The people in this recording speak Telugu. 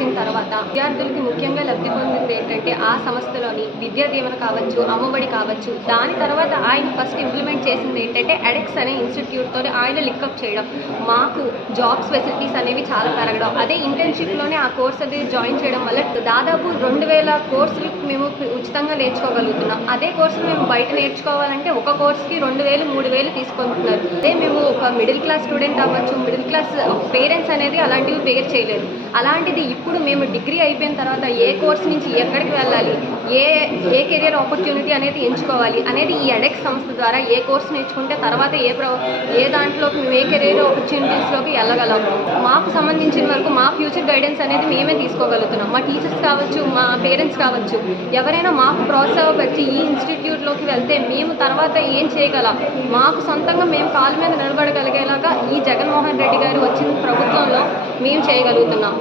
వచ్చిన తర్వాత విద్యార్థులకి ముఖ్యంగా లబ్ధి పొందింది ఏంటంటే ఆ సంస్థలోని విద్యా దీవెన కావచ్చు, అమ్మఒడి కావచ్చు. దాని తర్వాత ఆయన ఫస్ట్ ఇంప్లిమెంట్ చేసింది ఏంటంటే ఎడెక్స్ అనే ఇన్స్టిట్యూట్‌తో ఆయన లింకప్ చేయడం. మాకు జాబ్స్ ఫెసిలిటీస్ అనేవి చాలా పెరగడం. అదే ఇంటర్న్‌షిప్‌లోనే ఆ కోర్స్ అది జాయిన్ చేయడం వల్ల దాదాపు 2000 కోర్సులు మేము ఉచితంగా నేర్చుకోగలుగుతున్నాం. అదే కోర్సులు మేము బయట నేర్చుకోవాలంటే ఒక కోర్స్‌కి 2000, 3000 తీసుకుంటున్నారు. అదే మేము ఒక మిడిల్ క్లాస్ స్టూడెంట్ అవ్వచ్చు, మిడిల్ క్లాస్ పేరెంట్స్ అనేది అలాంటివి బేర్ చేయలేరు. అలాంటిది ఇప్పుడు మేము డిగ్రీ అయిపోయిన తర్వాత ఏ కోర్స్ నుంచి ఎక్కడికి వెళ్ళాలి, ఏ ఏ కెరియర్ ఆపర్చునిటీ అనేది ఎంచుకోవాలి అనేది ఈ ఎడెక్స్ సంస్థ ద్వారా ఏ కోర్స్ నేర్చుకుంటే తర్వాత ఏ దాంట్లోకి మేము ఏ కెరియర్ ఆపర్చునిటీస్లోకి వెళ్ళగలం. మాకు సంబంధించిన వరకు మా ఫ్యూచర్ గైడెన్స్ అనేది మేమే తీసుకోగలుగుతున్నాం. మా టీచర్స్ కావచ్చు, మా పేరెంట్స్ కావచ్చు, ఎవరైనా మాకు ప్రోత్సాహపరిచి ఈ ఇన్స్టిట్యూట్లోకి వెళ్తే మేము తర్వాత ఏం చేయగలం, మాకు సొంతంగా మేము కాళ్ళ మీద నిలబడగలిగేలాగా ఈ జగన్మోహన్ రెడ్డి గారు వచ్చిన ప్రభుత్వంలో మేము చేయగలుగుతున్నాం.